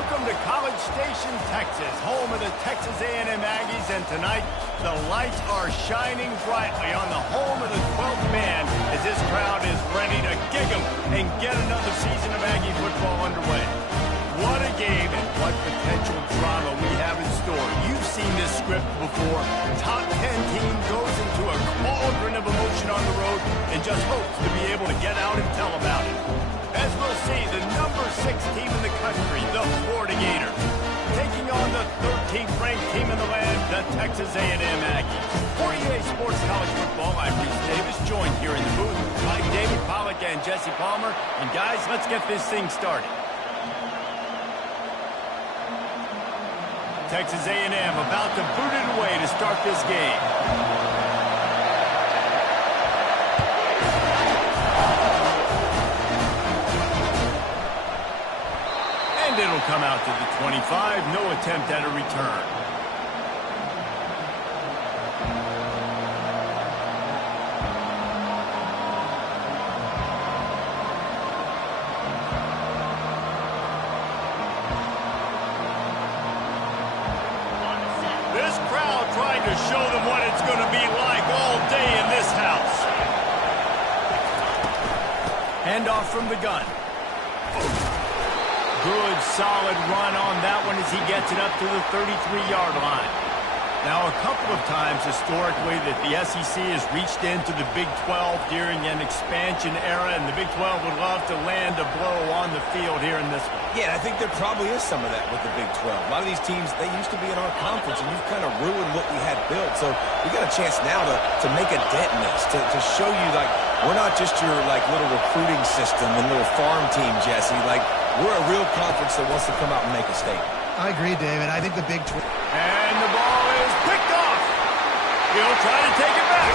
Welcome to College Station, Texas, home of the Texas A&M Aggies, and tonight the lights are shining brightly on the home of the 12th man as this crowd is ready to gig 'em and get another season of Aggie football underway. What a game and what potential drama we have in store. You've seen this script before. Top 10 team goes into a cauldron of emotion on the road and just hopes to be able to get out and tell about it. As we'll see, the number 6 team in the country, the Florida Gators, taking on the 13th ranked team in the land, the Texas A&M Aggies. For EA Sports College Football, I'm Reese Davis, joined here in the booth by David Pollack and Jesse Palmer. And guys, let's get this thing started. Texas A&M about to boot it away to start this game. And it'll come out to the 25. No attempt at a return. This crowd trying to show them what it's going to be like all day in this house. Handoff from the gun. Good, solid run on that one as he gets it up to the 33-yard line. Now, a couple of times historically that the SEC has reached into the Big 12 during an expansion era, and the Big 12 would love to land a blow on the field here in this one. Yeah, I think there probably is some of that with the Big 12. A lot of these teams, they used to be in our conference, and you've kind of ruined what we had built. So we got a chance now to make a dent in this, to show you, like, we're not just your, like, little recruiting system and little farm team, Jesse. Like, we're a real conference that wants to come out and make a statement. I agree, David. I think the Big 12... And the ball is picked off. He'll try to take it back.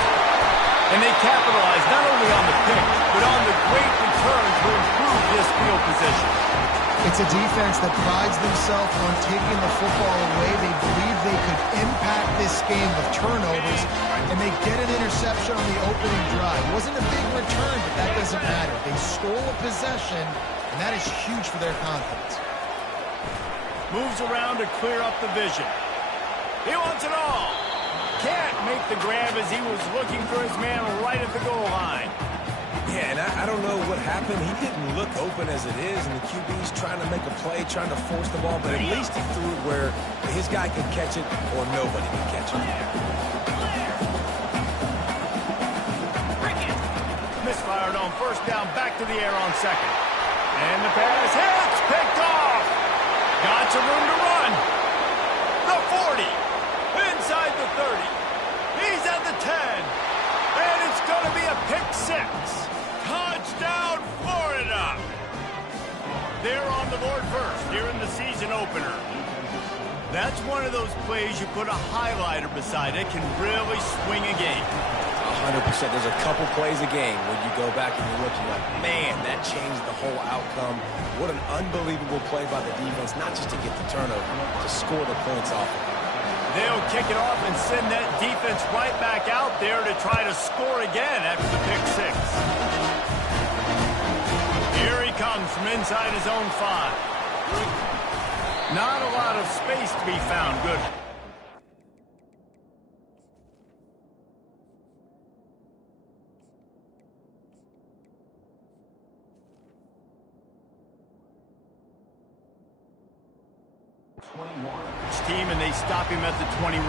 And they capitalize not only on the pick, but on the great return to improve this field position. It's a defense that prides themselves on taking the football away. They believe they could impact this game with turnovers, and they get an interception on the opening drive. It wasn't a big return, but that doesn't matter. They stole a possession, and that is huge for their confidence. Moves around to clear up the vision. He wants it all. Can't make the grab as he was looking for his man right at the goal line. Yeah, and I don't know what happened. He didn't look open as it is, and the QB's trying to make a play, trying to force the ball, but at least he threw it where his guy could catch it or nobody could catch it. Misfired on first down, back to the air on second. And the pass hits, picked off. Got some room to run. The 40, inside the 30. He's at the 10. And it's going to be a pick 6. Touchdown, Florida. They're on the board first here in the season opener. That's one of those plays you put a highlighter beside it, can really swing a game. 100%. There's a couple plays a game when you go back and you look, you're like, man, that changed the whole outcome. What an unbelievable play by the defense, not just to get the turnover, to score the points off of it. They'll kick it off and send that defense right back out there to try to score again after the pick 6. Here he comes from inside his own 5. Not a lot of space to be found. Good. Team, and they stop him at the 21.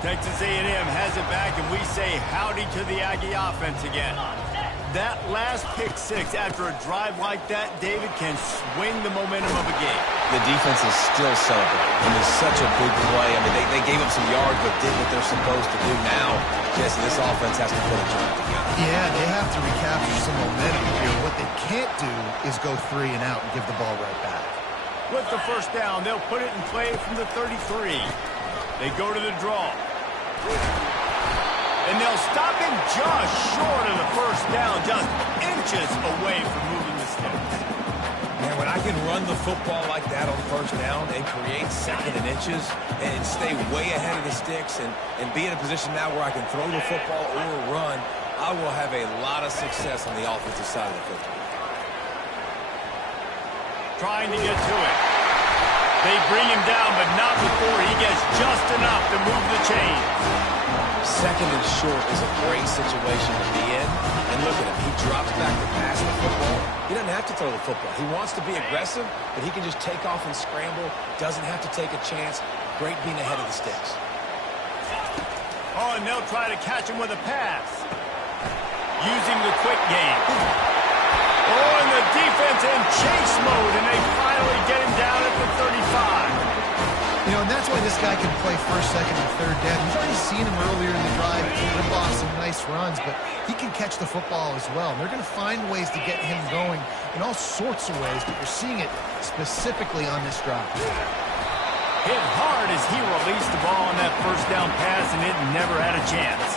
Texas A&M has it back, and we say howdy to the Aggie offense again. That last pick 6 after a drive like that, David, can swing the momentum of a game. The defense is still celebrating. It was such a big play. I mean, they gave up some yards, but did what they're supposed to do now. Jesse, this offense has to put a drive together. Yeah, they have to recapture some momentum here. What they can't do is go 3 and out and give the ball right back. With the first down, they'll put it in play from the 33. They go to the draw. And they'll stop him just short of the first down, just inches away from moving the sticks. Man, when I can run the football like that on first down and create second and inches and stay way ahead of the sticks and be in a position now where I can throw the football or run, I will have a lot of success on the offensive side of the football. Trying to get to it. They bring him down, but not before he gets just enough to move the chains. Second and short is a great situation to be in. And look at him. He drops back to pass the football. He doesn't have to throw the football. He wants to be aggressive, but he can just take off and scramble. Doesn't have to take a chance. Great being ahead of the sticks. Oh, and they'll try to catch him with a pass. Using the quick game. Oh, and the defense in chase mode, and they finally get him down at the 35. You know, and that's why this guy can play first, second, and third down. You've already seen him earlier in the drive rip off some nice runs, but he can catch the football as well. And they're going to find ways to get him going in all sorts of ways, but you're seeing it specifically on this drive. Hit hard as he released the ball on that first down pass, and it never had a chance.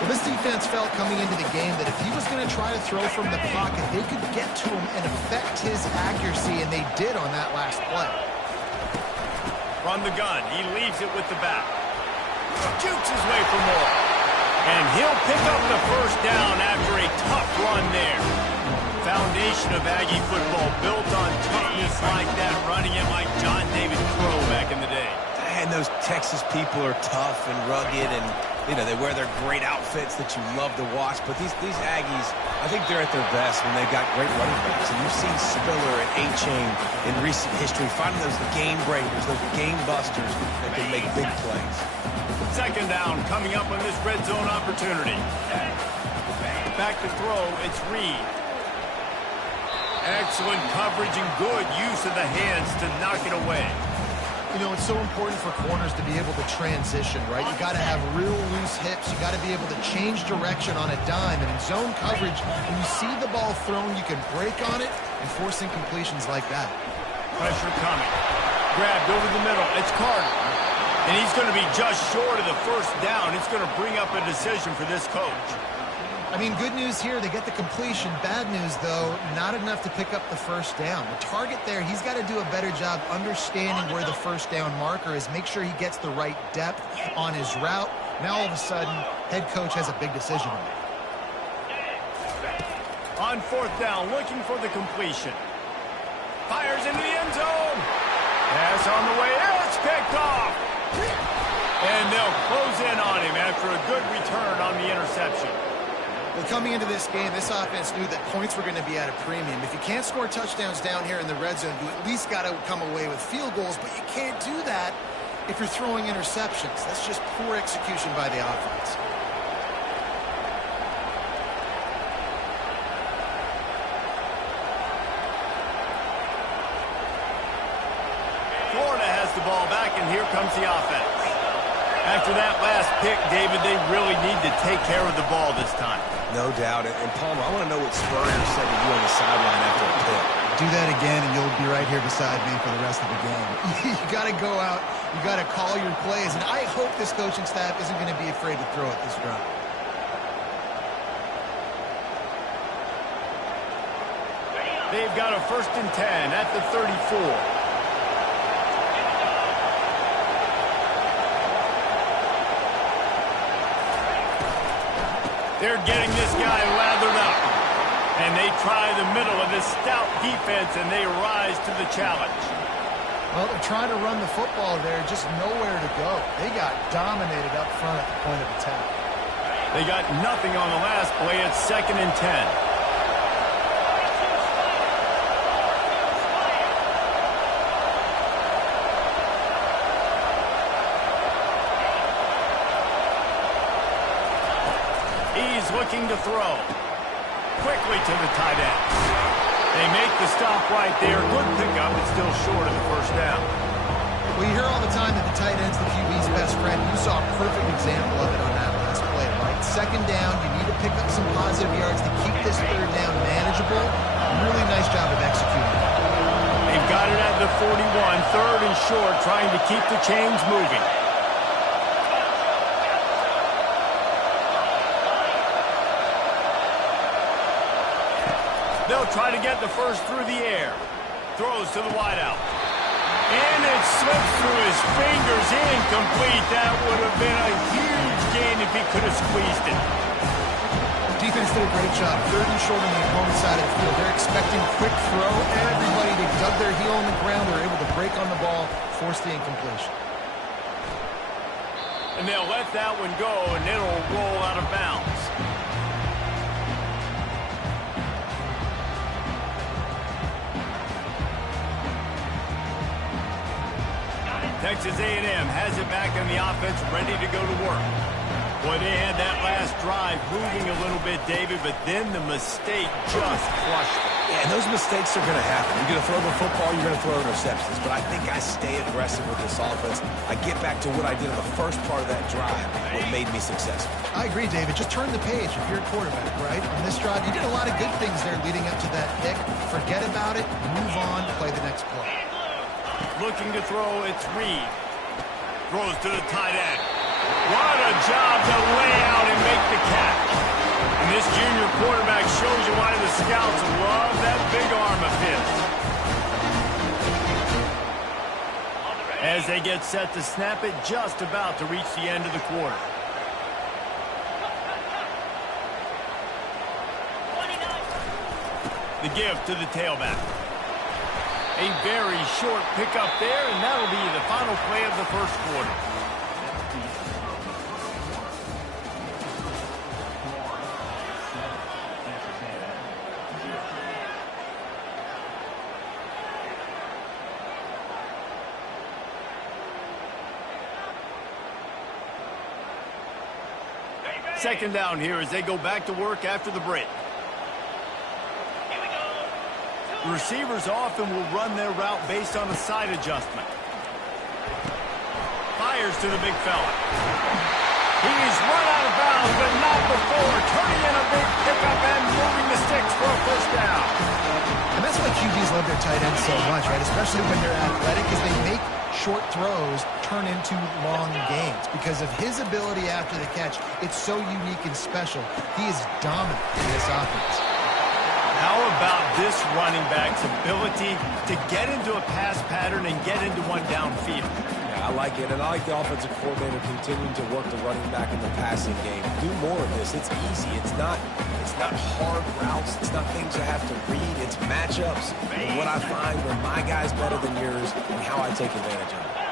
Well, this defense felt coming into the game that if he was going to try to throw from the pocket, they could get to him and affect his accuracy, and they did on that last play. From the gun, he leaves it with the back. Jukes his way for more. And he'll pick up the first down after a tough run there. Foundation of Aggie football built on toughness like that, running it like John David Crow back in the day. And those Texas people are tough and rugged, and you know, they wear their great outfits that you love to watch. But these Aggies, I think they're at their best when they've got great running backs. And you've seen Spiller and A-Chain in recent history finding those game breakers, those game busters that can make big plays. Second down coming up on this red zone opportunity. Back to throw, it's Reed. Excellent coverage and good use of the hands to knock it away. You know, it's so important for corners to be able to transition, right? You got to have real loose hips. You got to be able to change direction on a dime. And in zone coverage, when you see the ball thrown, you can break on it and force incompletions like that. Pressure coming. Grabbed over the middle. It's Carter. And he's going to be just short of the first down. It's going to bring up a decision for this coach. I mean, good news here, they get the completion. Bad news, though, not enough to pick up the first down. The target there, he's got to do a better job understanding where the first down marker is, make sure he gets the right depth on his route. Now, all of a sudden, head coach has a big decision to make. On fourth down, looking for the completion. Fires into the end zone. Pass on the way. It's picked off. And they'll close in on him after a good return on the interception. Well, coming into this game, this offense knew that points were going to be at a premium. If you can't score touchdowns down here in the red zone, you at least got to come away with field goals, but you can't do that if you're throwing interceptions. That's just poor execution by the offense. Florida has the ball back, and here comes the offense. After that last pick, David, they really need to take care of the ball this time. No doubt. And Palmer, I want to know what Spurrier said to you on the sideline after a pick. Do that again, and you'll be right here beside me for the rest of the game. You got to go out. You got to call your plays. And I hope this coaching staff isn't going to be afraid to throw at this drive. They've got a 1st and 10 at the 34. They're getting this guy lathered up. And they try the middle of this stout defense, and they rise to the challenge. Well, they're trying to run the football there, just nowhere to go. They got dominated up front at the point of attack. They got nothing on the last play. It's 2nd and 10. Looking to throw. Quickly to the tight end. They make the stop right there. Good pickup, but still short of the first down. We hear all the time that the tight end's the QB's best friend. You saw a perfect example of it on that last play, right? 2nd down, you need to pick up some positive yards to keep this 3rd down manageable. Really nice job of executing. They've got it at the 41, 3rd and short, trying to keep the chains moving. They'll try to get the first through the air. Throws to the wideout. And it slips through his fingers. Incomplete. That would have been a huge gain if he could have squeezed it. Defense did a great job. 3rd and short on the opponent's side of the field. They're expecting quick throw. Everybody, they dug their heel on the ground. They were able to break on the ball, force the incompletion. And they'll let that one go, and it'll roll out of bounds. Texas A&M has it back on the offense, ready to go to work. Boy, they had that last drive moving a little bit, David, but then the mistake just crushed them. Yeah, and those mistakes are going to happen. You're going to throw the football, you're going to throw interceptions. But I think I stay aggressive with this offense. I get back to what I did in the first part of that drive, what made me successful. I agree, David. Just turn the page if you're a quarterback, right? On this drive, you did a lot of good things there leading up to that pick. Forget about it, move on, play the next play. Looking to throw, it's Reed. Throws to the tight end. What a job to lay out and make the catch. And this junior quarterback shows you why the scouts love that big arm of his. As they get set to snap it, just about to reach the end of the quarter. The give to the tailback. A very short pickup there, and that'll be the final play of the first quarter. Second down here as they go back to work after the break. Receivers often will run their route based on a side adjustment. Fires to the big fella. He's run out of bounds, but not before turning in a big pickup and moving the sticks for a first down. And that's why QBs love their tight ends so much, right? Especially when they're athletic, is they make short throws turn into long gains. Because of his ability after the catch, it's so unique and special. He is dominant in this offense. How about this running back's ability to get into a pass pattern and get into one downfield? Yeah, I like it, and I like the offensive coordinator continuing to work the running back in the passing game. Do more of this. It's easy. It's not hard routes. It's not things you have to read. It's matchups. And what I find when my guy's better than yours and how I take advantage of it.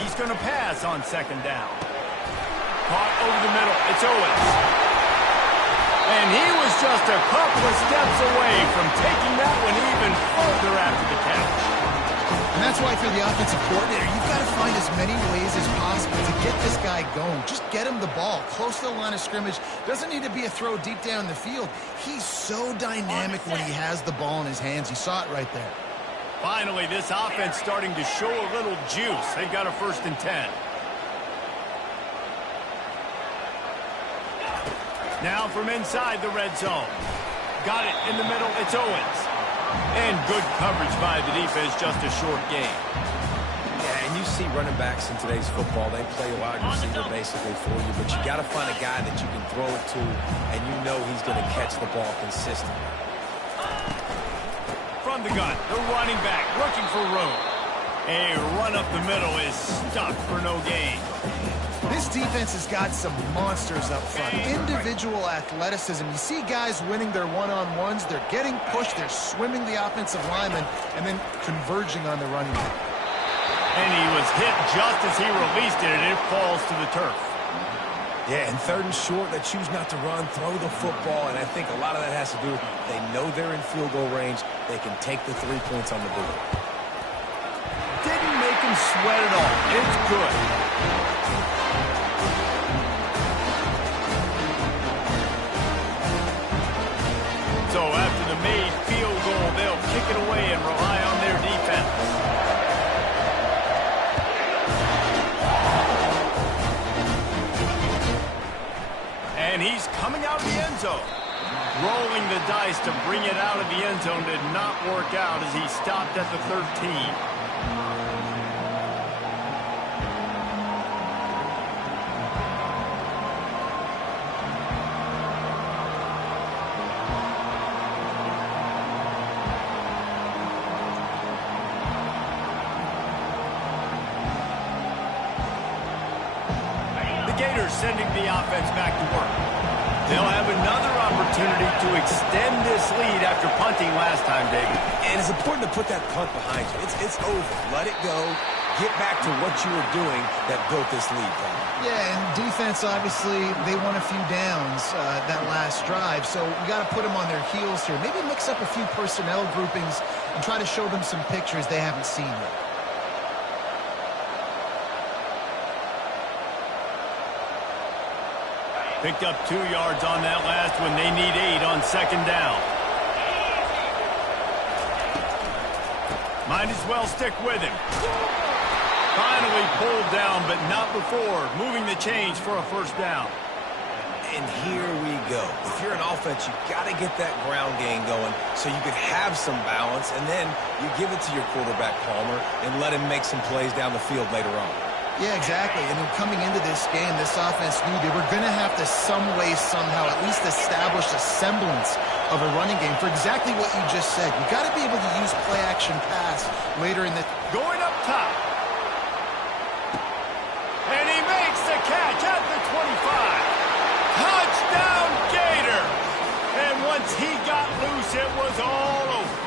He's going to pass on second down. Caught over the middle. It's Owens. And he was just a couple of steps away from taking that one even further after the catch. And that's why for the offensive coordinator, you've got to find as many ways as possible to get this guy going. Just get him the ball close to the line of scrimmage. Doesn't need to be a throw deep down the field. He's so dynamic when he has the ball in his hands. You saw it right there. Finally, this offense starting to show a little juice. They've got a 1st and 10. Now from inside the red zone. Got it in the middle. It's Owens. And good coverage by the defense, just a short gain. Yeah, and you see running backs in today's football, they play a wide receiver basically for you, but you got to find a guy that you can throw it to, and you know he's going to catch the ball consistently. From the gun, the running back looking for room. A run up the middle is stuck for no gain. This defense has got some monsters up front. Individual athleticism. You see guys winning their one-on-ones. They're getting pushed. They're swimming the offensive lineman and then converging on the running back. And he was hit just as he released it, and it falls to the turf. Yeah, and 3rd and short, they choose not to run, throw the football, and I think a lot of that has to do with they know they're in field goal range. They can take the 3 points on the board. Didn't make him sweat at all. It's good. So after the made field goal, they'll kick it away and rely on their defense. And he's coming out of the end zone. Rolling the dice to bring it out of the end zone did not work out as he stopped at the 13. Gators sending the offense back to work. They'll have another opportunity to extend this lead after punting last time, David. And it's important to put that punt behind you. It's over. Let it go. Get back to what you were doing that built this lead, Tom. Yeah, and defense, obviously, they won a few downs that last drive, so you got to put them on their heels here. Maybe mix up a few personnel groupings and try to show them some pictures they haven't seen yet. Picked up 2 yards on that last one. They need 8 on second down. Might as well stick with him. Finally pulled down, but not before. Moving the change for a first down. And here we go. If you're an offense, you got to get that ground game going so you can have some balance, and then you give it to your quarterback, Palmer, and let him make some plays down the field later on. Yeah, exactly. And then coming into this game, this offense knew they were going to have to some way, somehow, at least establish a semblance of a running game for exactly what you just said. You got to be able to use play-action pass later in the... Going up top. And he makes the catch at the 25. Touchdown, Gator! And once he got loose, it was all over.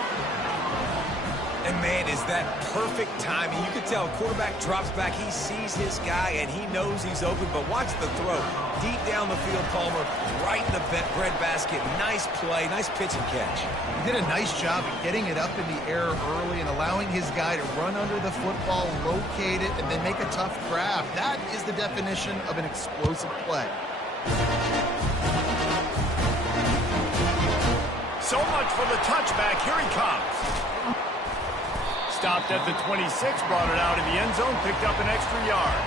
And, man, is that perfect timing. You can tell quarterback drops back. He sees his guy, and he knows he's open. But watch the throw. Deep down the field, Palmer, right in the breadbasket. Nice play, nice pitch and catch. He did a nice job of getting it up in the air early and allowing his guy to run under the football, locate it, and then make a tough grab. That is the definition of an explosive play. So much for the touchback. Here he comes. Stopped at the 26, brought it out in the end zone, picked up an extra yard.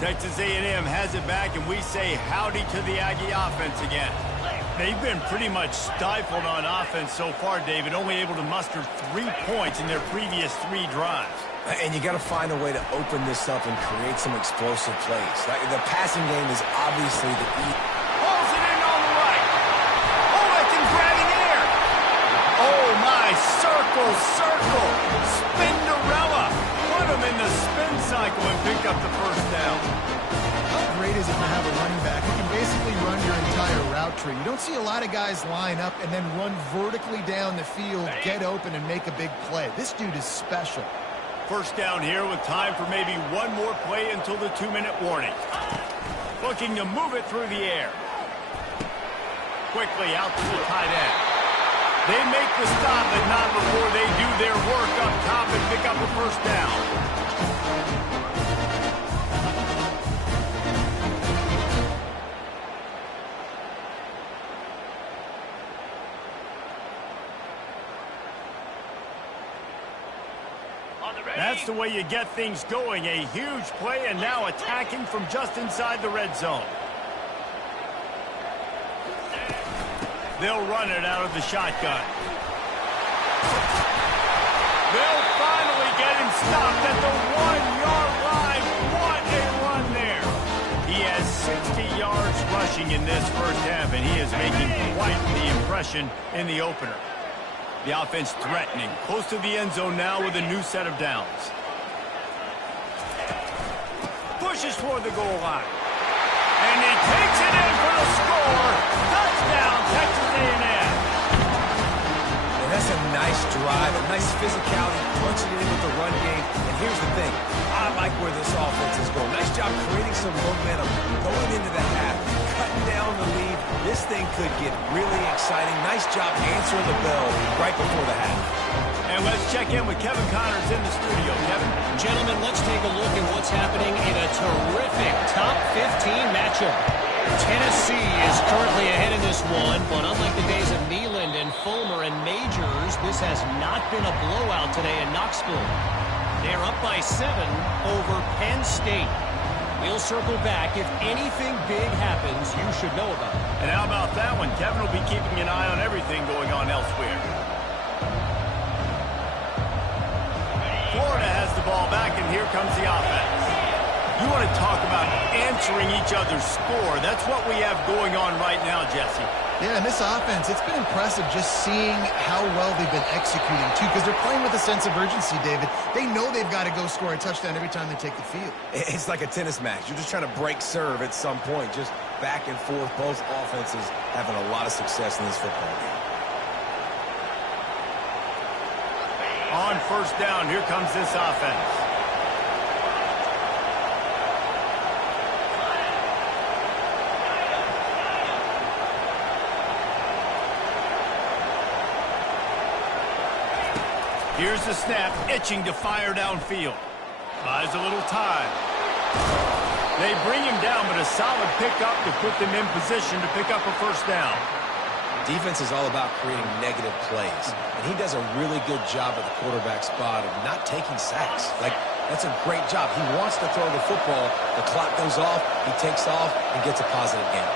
Texas A&M has it back, and we say howdy to the Aggie offense again. They've been pretty much stifled on offense so far, David, only able to muster 3 points in their previous 3 drives. And you got to find a way to open this up and create some explosive plays. The passing game is obviously the key. Pulls it in on the right. Oh, that can grab in air. Oh, my. Circle. Spinderella. Put him in the spin cycle and pick up the first down. How great is it to have a running back who can basically run your entire route tree? You don't see a lot of guys line up and then run vertically down the field, get open, and make a big play. This dude is special. First down here with time for maybe one more play until the 2-minute warning. Looking to move it through the air. Quickly out to the tight end. They make the stop, but not before they do their work up top and pick up a first down. That's the way you get things going. A huge play, and now attacking from just inside the red zone. They'll run it out of the shotgun. They'll finally get him stopped at the 1-yard line. What a run there. He has 60 yards rushing in this first half, and he is making quite the impression in the opener. The offense threatening, close to the end zone now with a new set of downs. Pushes toward the goal line. And he takes it in for the score. Touchdown, Texas A&M. And that's a nice drive, a nice physicality, punching it in with the run game. And here's the thing, I like where this offense is going. Nice job creating some momentum, going into the half, cutting down the lead. This thing could get really exciting. Nice job answering the bell right before the half. And let's check in with Kevin Connors in the studio. Kevin? Gentlemen, let's take a look at what's happening in a terrific top 15 matchup. Tennessee is currently ahead in this one, but unlike the days of Neyland and Fulmer and Majors, this has not been a blowout today in Knoxville. They're up by 7 over Penn State. We'll circle back. If anything big happens, you should know about it. And how about that one? Kevin will be keeping an eye on everything going on elsewhere. Florida has the ball back, and here comes the offense. You want to talk about answering each other's score. That's what we have going on right now, Jesse. Yeah, and this offense, it's been impressive just seeing how well they've been executing, too, because they're playing with a sense of urgency, David. They know they've got to go score a touchdown every time they take the field. It's like a tennis match. You're just trying to break serve at some point, just back and forth. Both offenses having a lot of success in this football game. On first down, here comes this offense. Here's the snap, itching to fire downfield. Buys a little time. They bring him down, but a solid pickup to put them in position to pick up a first down. Defense is all about creating negative plays, and he does a really good job at the quarterback spot of not taking sacks. Like, that's a great job. He wants to throw the football. The clock goes off, he takes off, and gets a positive gain.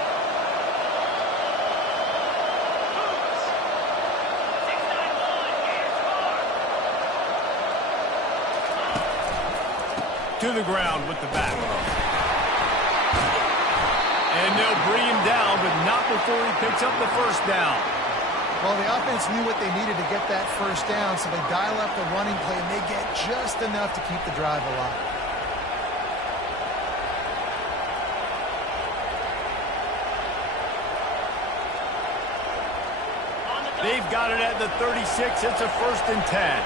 To the ground with the back. And they'll bring him down, but not before he picks up the first down. Well, the offense knew what they needed to get that first down, so they dial up the running play, and they get just enough to keep the drive alive. They've got it at the 36. It's a 1st and 10.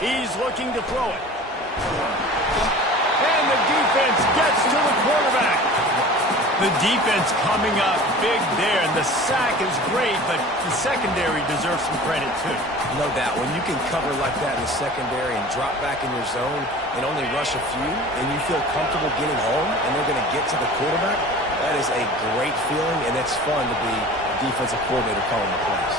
He's looking to throw it. And the defense gets to the quarterback. The defense coming up big there, and the sack is great, but the secondary deserves some credit too. No doubt. When you can cover like that in the secondary and drop back in your zone and only rush a few, and you feel comfortable getting home, and they're going to get to the quarterback, that is a great feeling, and it's fun to be a defensive coordinator calling the plays.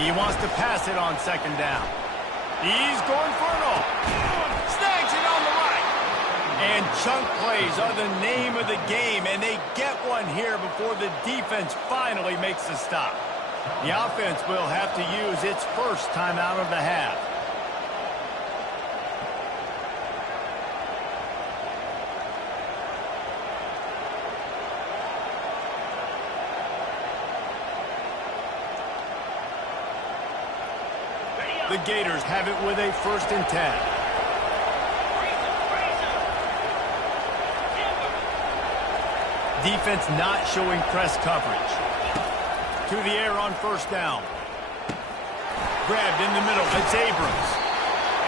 He wants to pass it on 2nd down. He's going for it all. Snags it on the right. And chunk plays are the name of the game, and they get one here before the defense finally makes the stop. The offense will have to use its first timeout of the half. The Gators have it with a 1st and 10. Defense not showing press coverage. To the air on 1st down. Grabbed in the middle. It's Abrams.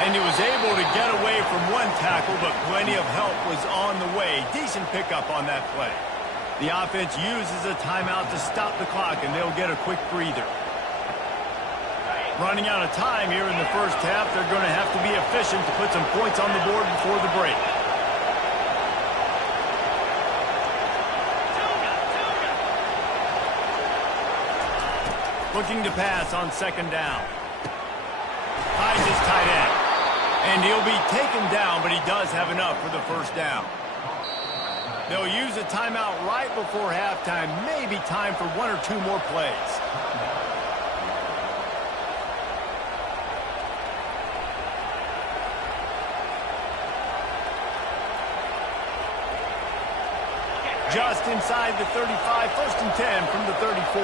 And he was able to get away from one tackle, but plenty of help was on the way. Decent pickup on that play. The offense uses a timeout to stop the clock, and they'll get a quick breather. Running out of time here in the first half. They're going to have to be efficient to put some points on the board before the break. Looking to pass on 2nd down. Finds his tight end. And he'll be taken down, but he does have enough for the first down. They'll use a timeout right before halftime. Maybe time for 1 or 2 more plays. Just inside the 35, 1st and 10 from the 34.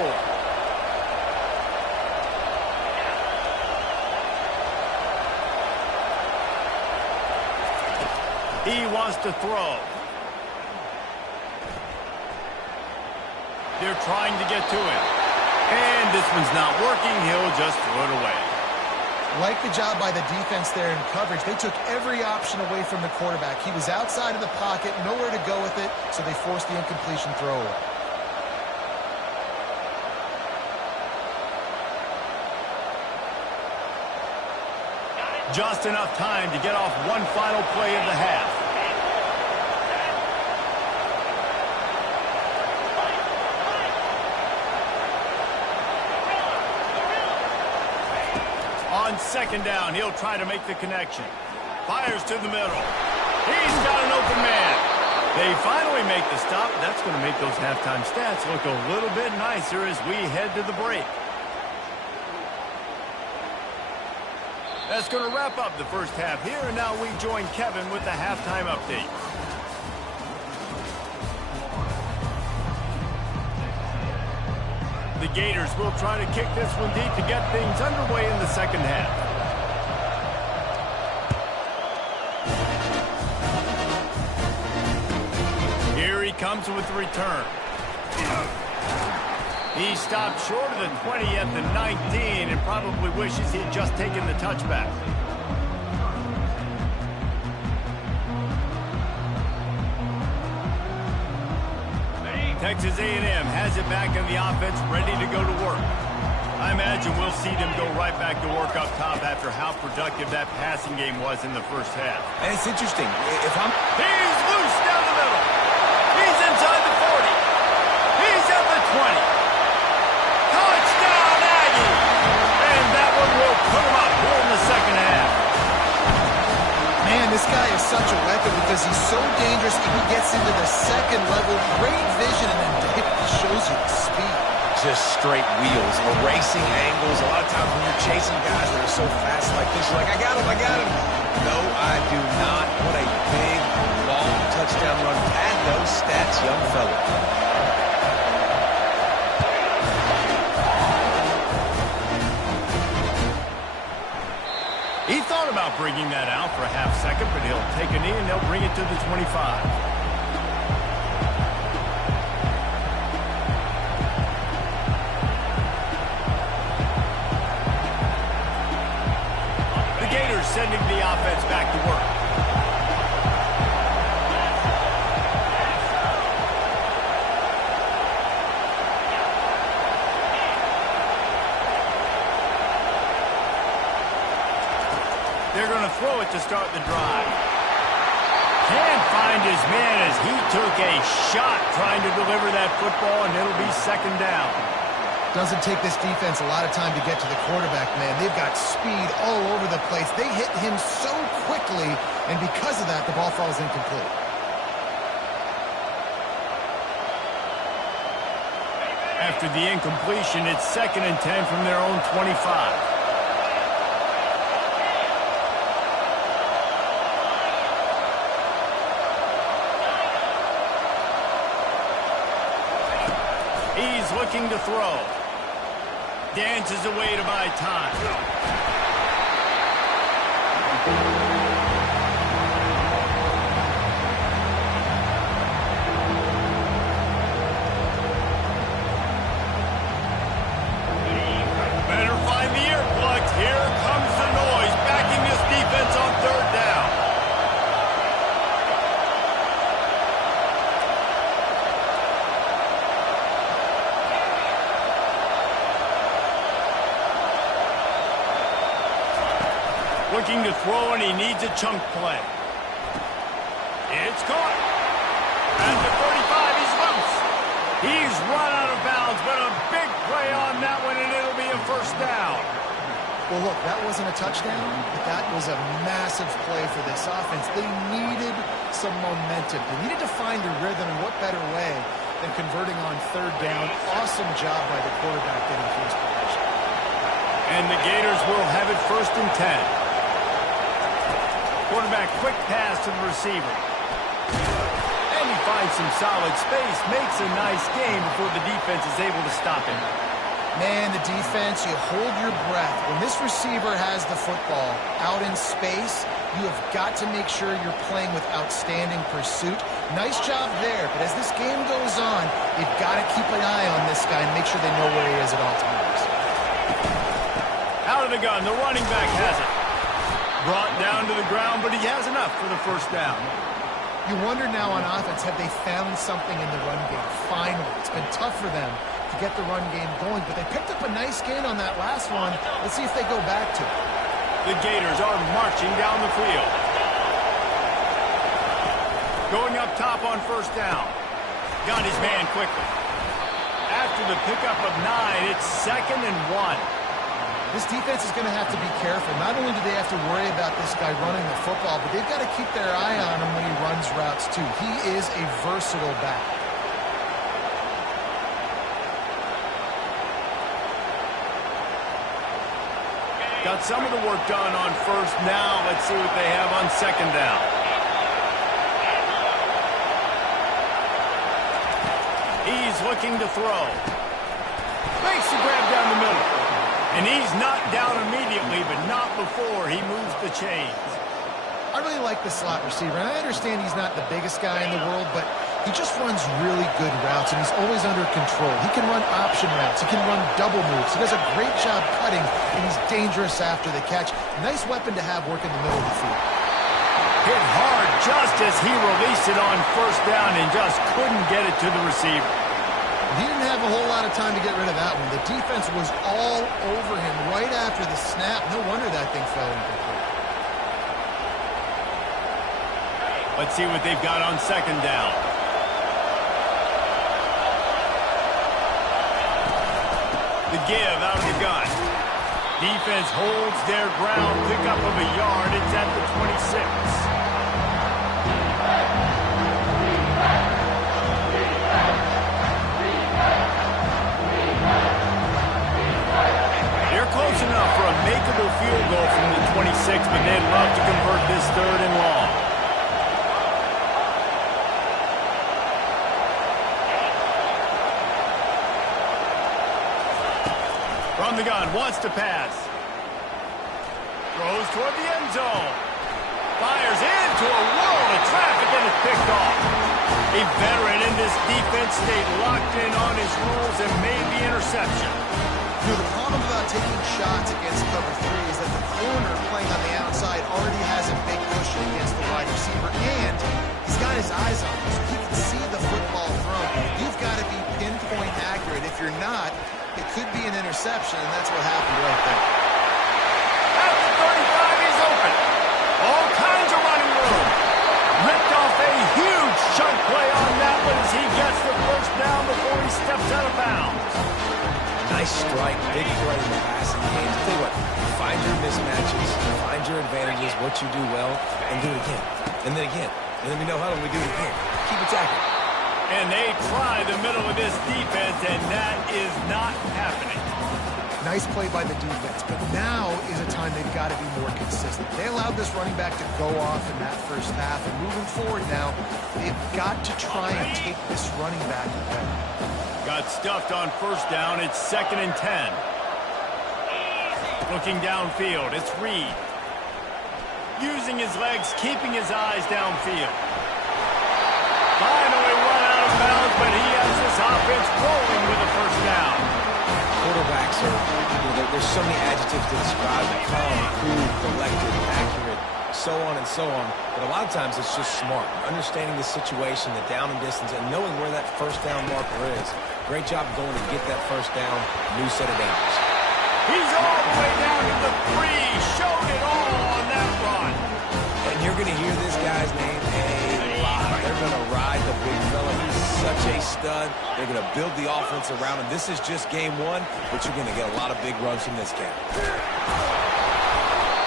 He wants to throw. They're trying to get to it. And this one's not working. He'll just throw it away. Like the job by the defense there in coverage. They took every option away from the quarterback. He was outside of the pocket, nowhere to go with it, so they forced the incompletion throw away. Just enough time to get off one final play of the half. On 2nd down, he'll try to make the connection. Fires to the middle. He's got an open man. They finally make the stop. That's going to make those halftime stats look a little bit nicer as we head to the break. That's going to wrap up the first half here, and now we join Kevin with the halftime update. The Gators will try to kick this one deep to get things underway in the second half. Here he comes with the return. He stopped short of the 20 at the 19 and probably wishes he had just taken the touchback. Texas A&M has it back in the offense, ready to go to work. I imagine we'll see them go right back to work up top after how productive that passing game was in the first half. And it's interesting. He's loose down the middle. He's inside the 40. He's at the 20. Touchdown, Aggie! And that one will put him up here in the second half. Man, this guy is such a weapon because he's so dangerous if he gets into the second level. Great vision, and then it shows you the speed. Just straight wheels, erasing angles. A lot of times when you're chasing guys that are so fast like this, you're like, I got him, I got him. No, I do not. What a big, long touchdown run. Pad those stats, young fella. He thought about bringing that out for a half second, but he'll take a knee and they'll bring it to the 25. Sending the offense back to work. They're going to throw it to start the drive. Can't find his man as he took a shot trying to deliver that football, and it'll be second down. Doesn't take this defense a lot of time to get to the quarterback, man. They've got speed all over the place. They hit him so quickly, and because of that, the ball falls incomplete. After the incompletion, it's 2nd and 10 from their own 25. He's looking to throw. Dances away to buy time. Better find the earplugs. Here comes the noise, backing this defense on third down. Looking to throw, and he needs a chunk play. It's caught. At the 35, he's loose. He's run out of bounds, but a big play on that one, and it'll be a first down. Well, look, that wasn't a touchdown, but that was a massive play for this offense. They needed some momentum. They needed to find a rhythm, and what better way than converting on third down. Awesome job by the quarterback getting to his position. And the Gators will have it 1st and 10. Quarterback quick pass to the receiver. And he finds some solid space, makes a nice game before the defense is able to stop him. Man, the defense, you hold your breath. When this receiver has the football out in space, you have got to make sure you're playing with outstanding pursuit. Nice job there, but as this game goes on, you've got to keep an eye on this guy and make sure they know where he is at all times. Out of the gun, the running back has it. Brought down to the ground, but he has enough for the first down. You wonder now on offense, have they found something in the run game? Finally, it's been tough for them to get the run game going, but they picked up a nice gain on that last one. Let's see if they go back to it. The Gators are marching down the field. Going up top on first down. Got his man quickly. After the pickup of 9, it's 2nd and 1. This defense is going to have to be careful. Not only do they have to worry about this guy running the football, but they've got to keep their eye on him when he runs routes too. He is a versatile back. Got some of the work done on first. Now let's see what they have on second down. He's looking to throw. Makes the grab down the middle. And he's knocked down immediately, but not before he moves the chains. I really like the slot receiver, and I understand he's not the biggest guy in the world, but he just runs really good routes, and he's always under control. He can run option routes. He can run double moves. He does a great job cutting, and he's dangerous after the catch. Nice weapon to have working the middle of the field. Hit hard just as he released it on first down and just couldn't get it to the receiver. He didn't have a whole lot of time to get rid of that one. The defense was all over him right after the snap. No wonder that thing fell incomplete. Let's see what they've got on second down. The give out of the gun. Defense holds their ground. Pickup of a yard. It's at the 26. Close enough for a makeable field goal from the 26, but they'd love to convert this third and long. From the gun, wants to pass. Throws toward the end zone. Fires into a world of traffic and it's picked off. A veteran in this defense stayed locked in on his rules and made the interception. You know, the problem about taking shots against cover 3 is that the corner playing on the outside already has a big cushion against the wide receiver, and he's got his eyes on him, so he can see the football thrown. You've got to be pinpoint accurate. If you're not, it could be an interception, and that's what happened right there. At the 35, he's open. All kinds of running room. Ripped off a huge chunk play on that one as he gets the first down before he steps out of bounds. Nice strike, big play in the passing game. Tell you what, find your mismatches, find your advantages, what you do well, and do it again. And then again. And then we know how do we do it again. Keep attacking. And they try the middle of this defense, and that is not happening. Nice play by the defense, but now is a time they've got to be more consistent. They allowed this running back to go off in that first half, and moving forward now, they've got to try and take this running back away. Got stuffed on first down. It's 2nd and 10. Looking downfield, it's Reed. Using his legs, keeping his eyes downfield. Finally run out of bounds, but he has this offense rolling with a first down. Quarterbacks are, there's so many adjectives to describe them. Calm, cool, collected, accurate, so on and so on. But a lot of times it's just smart. Understanding the situation, the down and distance, and knowing where that first down marker is. Great job going to get that first down. New set of downs. He's all the way down to the 3. Showed it all on that run. And you're going to hear this guy's name a lot. They're going to ride the big fella. He's such a stud. They're going to build the offense around him. This is just game 1, but you're going to get a lot of big runs from this guy.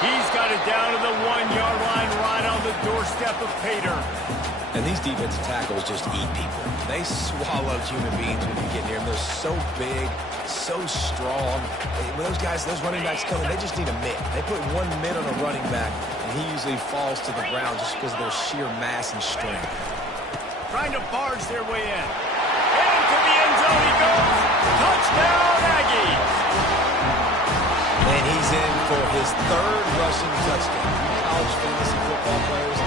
He's got it down to the 1-yard line right on the doorstep of Pater. And these defensive tackles just eat people. They swallow human beings when you get near them. They're so big, so strong. When those guys, those running backs come in, they just need a mitt. They put 1 mitt on a running back, and he usually falls to the ground just because of their sheer mass and strength. Trying to barge their way in. Into the end zone he goes. Touchdown, Aggies. And he's in for his 3rd rushing touchdown. You college fantasy football players,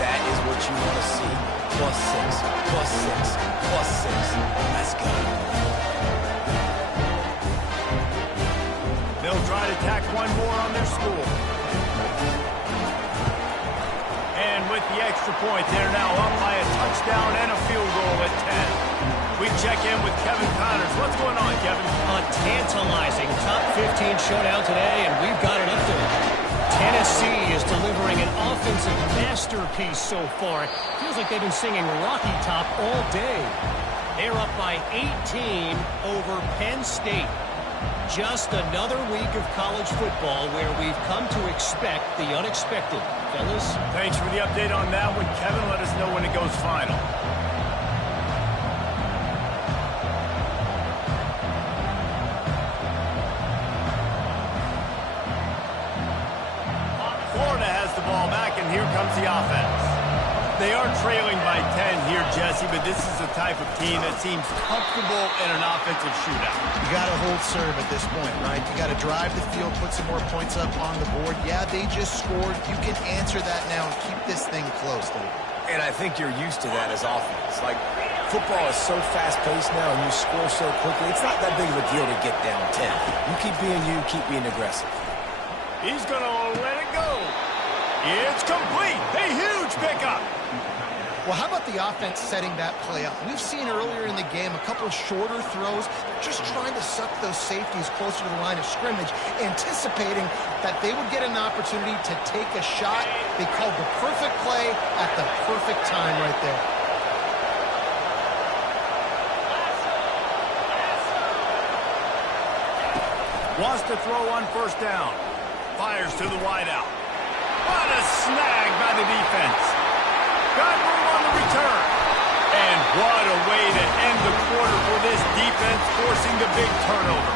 that is what you want to see. +6, +6, +6. Let's go. They'll try to tack one more on their score. And with the extra point, they're now up by a touchdown and a field goal at 10. We check in with Kevin Connors. What's going on, Kevin? A tantalizing top 15 showdown today, and we've got an update. Tennessee is delivering an offensive masterpiece so far. It feels like they've been singing Rocky Top all day. They're up by 18 over Penn State. Just another week of college football where we've come to expect the unexpected. Fellas? Thanks for the update on that one, Kevin. Let us know when it goes final. Florida has the ball back, and here comes the offense. They are trailing by 10 here, Jesse, but this is the type of team that seems comfortable in an offensive shootout. You got to hold serve at this point, right? You got to drive the field, put some more points up on the board. Yeah, they just scored. You can answer that now and keep this thing close, David. And I think you're used to that as offense. Like, football is so fast-paced now, and you score so quickly. It's not that big of a deal to get down 10. You keep being aggressive. He's going to let it go. It's complete. A huge pickup. Well, how about the offense setting that play up? We've seen earlier in the game a couple of shorter throws, just trying to suck those safeties closer to the line of scrimmage, anticipating that they would get an opportunity to take a shot. They called the perfect play at the perfect time right there. Wants to throw on first down. Fires to the wideout. What a snag by the defense. Got room on the return. And what a way to end the quarter for this defense, forcing the big turnover.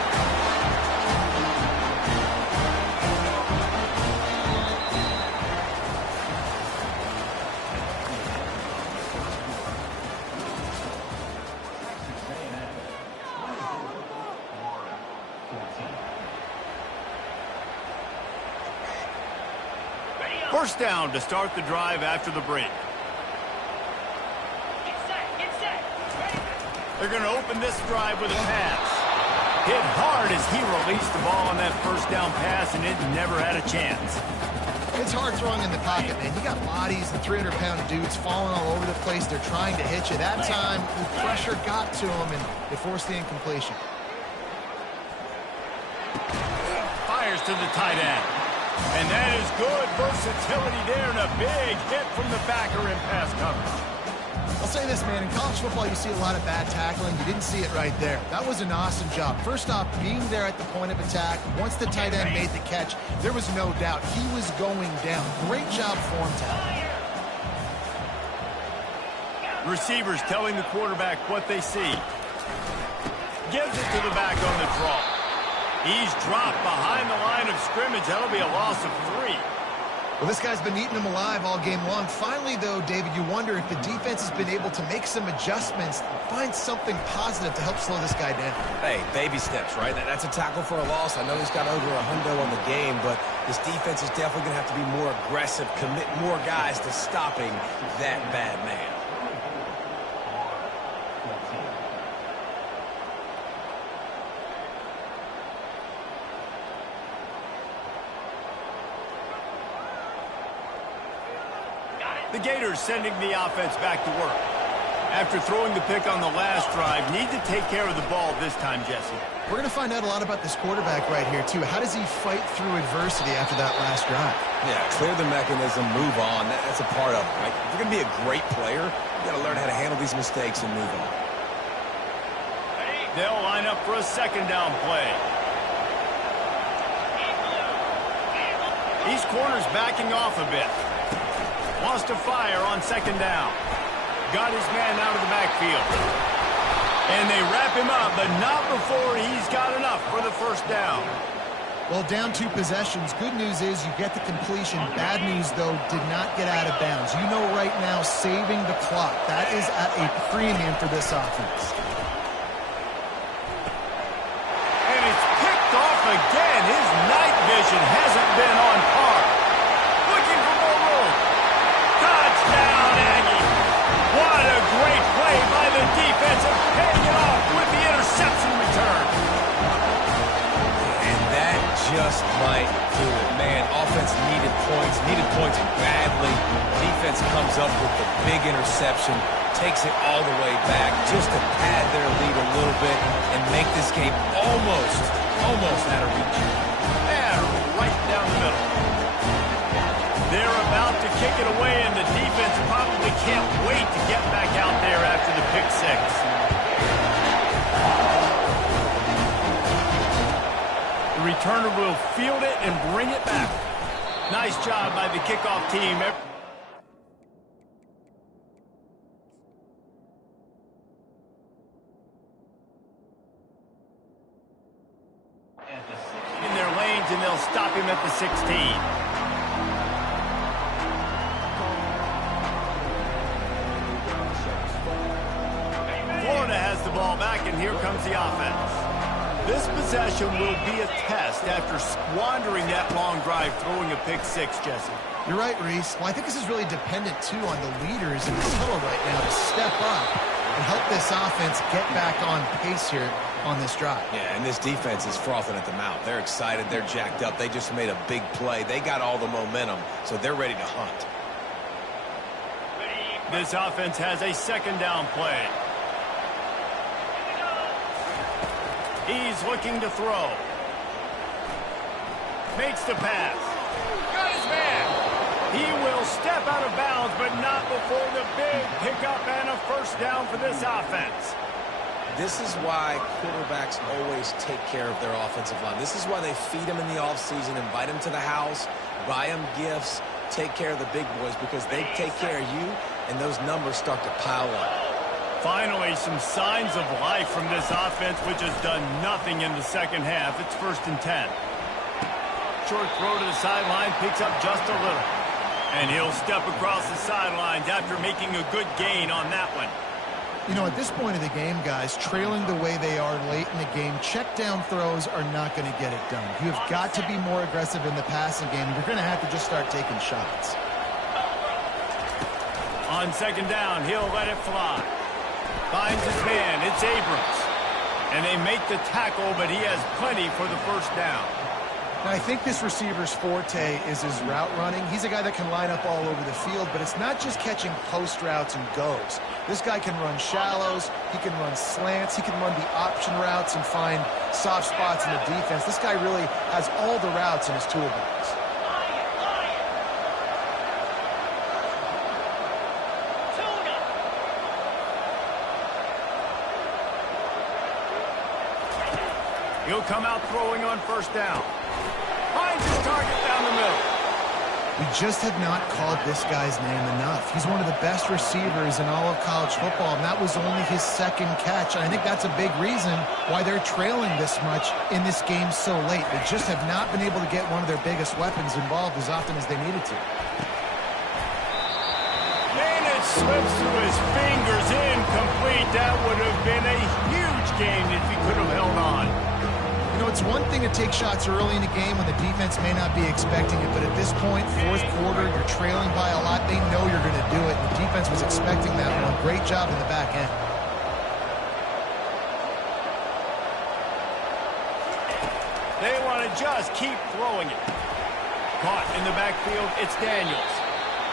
First down to start the drive after the break. They're going to open this drive with a pass. Hit hard as he released the ball on that first down pass, and it never had a chance. It's hard throwing in the pocket, man. You got bodies and 300-pound dudes falling all over the place. They're trying to hit you. That time, the pressure got to them, and they forced the incompletion. Fires to the tight end. And that is good versatility there, and a big hit from the backer in pass coverage. I'll say this, man. In college football, you see a lot of bad tackling. You didn't see it right there. That was an awesome job. First off, being there at the point of attack. Once the tight end made the catch, there was no doubt he was going down. Great job form tackling. Receivers telling the quarterback what they see. Gives it to the back on the draw. He's dropped behind the line of scrimmage. That'll be a loss of 3. Well, this guy's been eating them alive all game long. Finally, though, David, you wonder if the defense has been able to make some adjustments, find something positive to help slow this guy down. Hey, baby steps, right? That's a tackle for a loss. I know he's got over $100 on the game, but this defense is definitely going to have to be more aggressive, commit more guys to stopping that bad man. The Gators sending the offense back to work. After throwing the pick on the last drive, need to take care of the ball this time, Jesse. We're going to find out a lot about this quarterback right here, too. How does he fight through adversity after that last drive? Yeah, clear the mechanism, move on. That's a part of it, right? If you're going to be a great player, you got to learn how to handle these mistakes and move on. They'll line up for a second down play. These corners backing off a bit. Wants to fire on second down. Got his man out of the backfield. And they wrap him up, but not before he's got enough for the first down. Well, down 2 possessions. Good news is you get the completion. Bad news, though, did not get out of bounds. You know right now, saving the clock. That is at a premium for this offense. And it's picked off again. His night vision hasn't been on par. Looking for more room. Touchdown, Aggie. What a great play by the defense, and paying it off with the interception return. And that just might do it. Man, offense needed points badly. Defense comes up with the big interception, takes it all the way back just to pad their lead a little bit and make this game almost out of reach. And right down the middle. They're about to kick it away, and the defense probably can't wait to get back out there after the pick six. returner will field it and bring it back. Nice job by the kickoff team. In their lanes, and they'll stop him at the 16. Florida has the ball back, and here comes the offense. This possession will be a test after squandering that long drive, throwing a pick six, Jesse. You're right, Reese. Well, I think this is really dependent, too, on the leaders in this huddle right now to step up and help this offense get back on pace here on this drive. Yeah, and this defense is frothing at the mouth. They're excited. They're jacked up. They just made a big play. They got all the momentum, so they're ready to hunt. This offense has a second down play. He's looking to throw. Makes the pass. Got his man. He will step out of bounds, but not before the big pickup and a first down for this offense. This is why quarterbacks always take care of their offensive line. This is why they feed them in the offseason, invite them to the house, buy them gifts, take care of the big boys, because they take care of you, and those numbers start to pile up. Finally, some signs of life from this offense, which has done nothing in the second half. It's 1st and 10. Short throw to the sideline, picks up just a little. And he'll step across the sidelines after making a good gain on that one. You know, at this point of the game, guys, trailing the way they are late in the game, check down throws are not going to get it done. You have got to be more aggressive in the passing game. You're going to have to just start taking shots. On second down, he'll let it fly. Finds his man. It's Abrams. And they make the tackle, but he has plenty for the first down. Now, I think this receiver's forte is his route running. He's a guy that can line up all over the field, but it's not just catching post routes and goes. This guy can run shallows. He can run slants. He can run the option routes and find soft spots in the defense. This guy really has all the routes in his toolbox. He'll come out throwing on first down. Finds his target down the middle. We just have not called this guy's name enough. He's one of the best receivers in all of college football, and that was only his second catch. And I think that's a big reason why they're trailing this much in this game so late. They just have not been able to get one of their biggest weapons involved as often as they needed to. And it slips through his fingers, incomplete. That would have been a huge gain if he could have held on. You know, it's one thing to take shots early in a game when the defense may not be expecting it, but at this point, fourth quarter, you're trailing by a lot. They know you're going to do it. The defense was expecting that one. Great job in the back end. They want to just keep throwing it. Caught in the backfield, it's Daniels.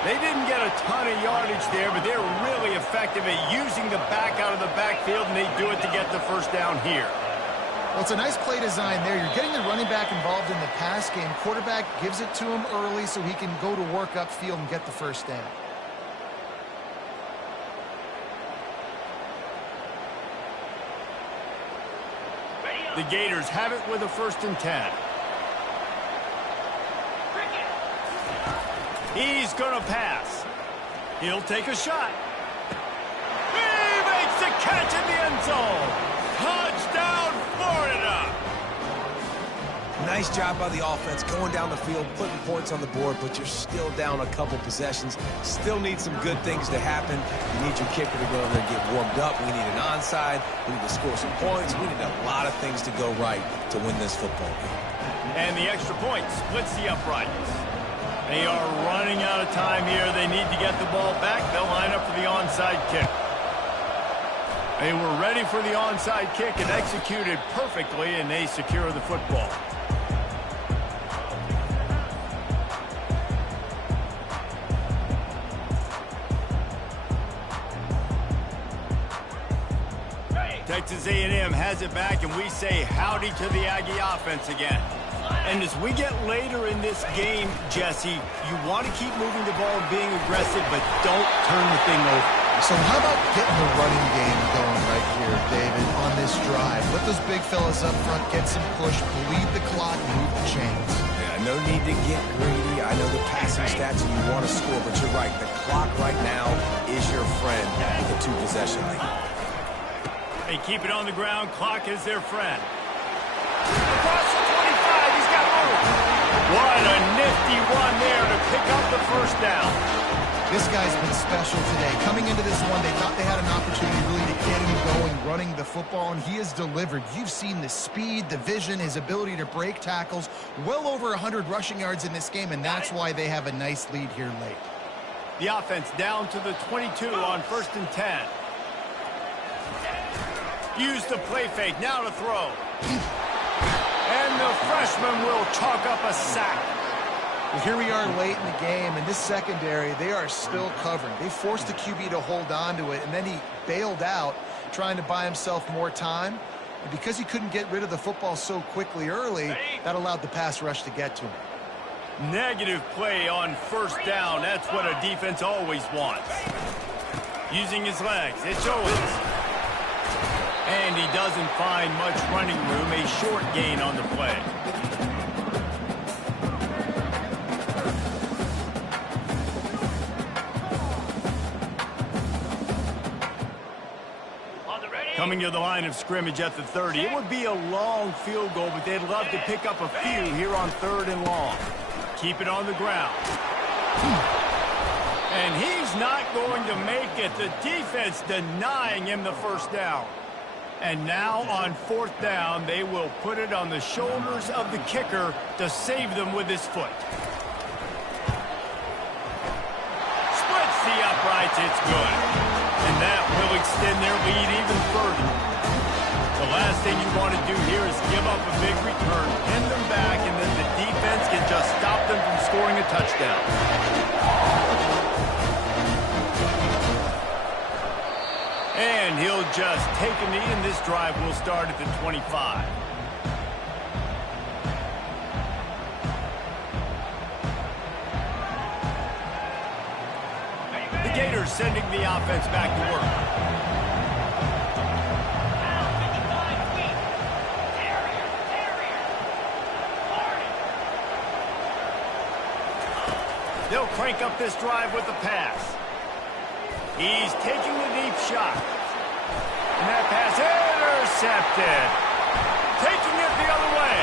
They didn't get a ton of yardage there, but they're really effective at using the back out of the backfield, and they do it to get the first down here. Well, it's a nice play design there. You're getting the running back involved in the pass game. Quarterback gives it to him early so he can go to work upfield and get the first down. The Gators have it with a 1st and 10. He's going to pass. He'll take a shot. He makes the catch in the end zone. Touchdown, Florida! Nice job by the offense going down the field, putting points on the board, but you're still down a couple possessions. Still need some good things to happen. You need your kicker to go over there and get warmed up. We need an onside. We need to score some points. We need a lot of things to go right to win this football game. And the extra point splits the uprights. They are running out of time here. They need to get the ball back. They'll line up for the onside kick. They were ready for the onside kick and executed perfectly, and they secure the football. Texas A&M has it back, and we say howdy to the Aggie offense again. And as we get later in this game, Jesse, you want to keep moving the ball and being aggressive, but don't turn the thing over. So how about getting the running game going right here, David, on this drive? Let those big fellas up front get some push, bleed the clock, move the chains. Yeah, no need to get greedy. I know the passing stats and you want to score, but you're right. The clock right now is your friend with the two-possession lead. They keep it on the ground. Clock is their friend. Across the 25. He's got room. What a nifty run there to pick up the first down. This guy's been special today. Coming into this one, they thought they had an opportunity really to get him going, running the football, and he has delivered. You've seen the speed, the vision, his ability to break tackles, well over 100 rushing yards in this game, and that's why they have a nice lead here late. The offense down to the 22 on 1st and 10. Use the play fake, now to throw. And the freshman will chalk up a sack. Well, here we are late in the game, and this secondary, they are still covering. They forced the QB to hold on to it, and then he bailed out, trying to buy himself more time. And because he couldn't get rid of the football so quickly early, that allowed the pass rush to get to him. Negative play on 1st down. That's what a defense always wants. Using his legs, it's Owens. And he doesn't find much running room, a short gain on the play. Coming to the line of scrimmage at the 30. It would be a long field goal, but they'd love to pick up a few here on 3rd and long. Keep it on the ground. And he's not going to make it. The defense denying him the first down. And now on 4th down, they will put it on the shoulders of the kicker to save them with his foot. Splits the uprights. It's good. And that will extend their lead even further. The last thing you want to do here is give up a big return, pin them back, and then the defense can just stop them from scoring a touchdown. And he'll just take a knee, and this drive will start at the 25. Gators sending the offense back to work. They'll crank up this drive with the pass. He's taking the deep shot. And that pass intercepted. Taking it the other way.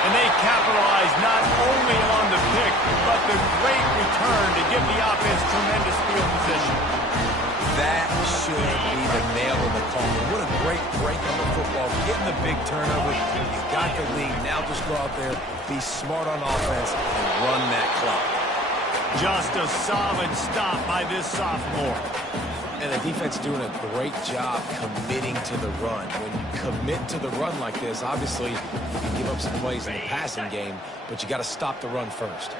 And they capitalize not only on the pick, but the great return to give the offense tremendous field position. That should be the nail in the coffin. What a great break on the football. Getting the big turnover. You got the lead. Now just go out there, be smart on offense, and run that clock. Just a solid stop by this sophomore. And the defense doing a great job committing to the run. When you commit to the run like this, obviously you can give up some plays in the passing game, but you got to stop the run first.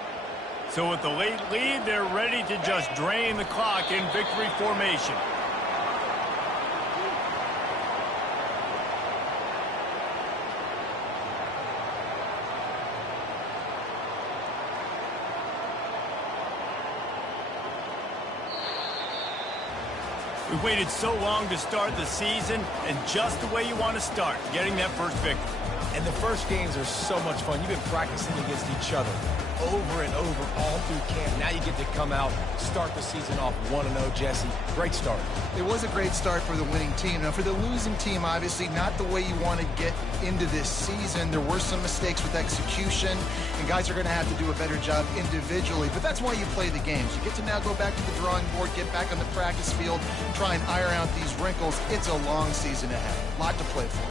So with the late lead, they're ready to just drain the clock in victory formation. We waited so long to start the season, and just the way you want to start, getting that first victory. And the first games are so much fun. You've been practicing against each other over and over all through camp. Now you get to come out, start the season off 1-0, Jesse. Great start. It was a great start for the winning team. Now, for the losing team, obviously not the way you want to get into this season. There were some mistakes with execution, and guys are going to have to do a better job individually. But that's why you play the games. You get to now go back to the drawing board, get back on the practice field, try and iron out these wrinkles. It's a long season ahead. A lot to play for.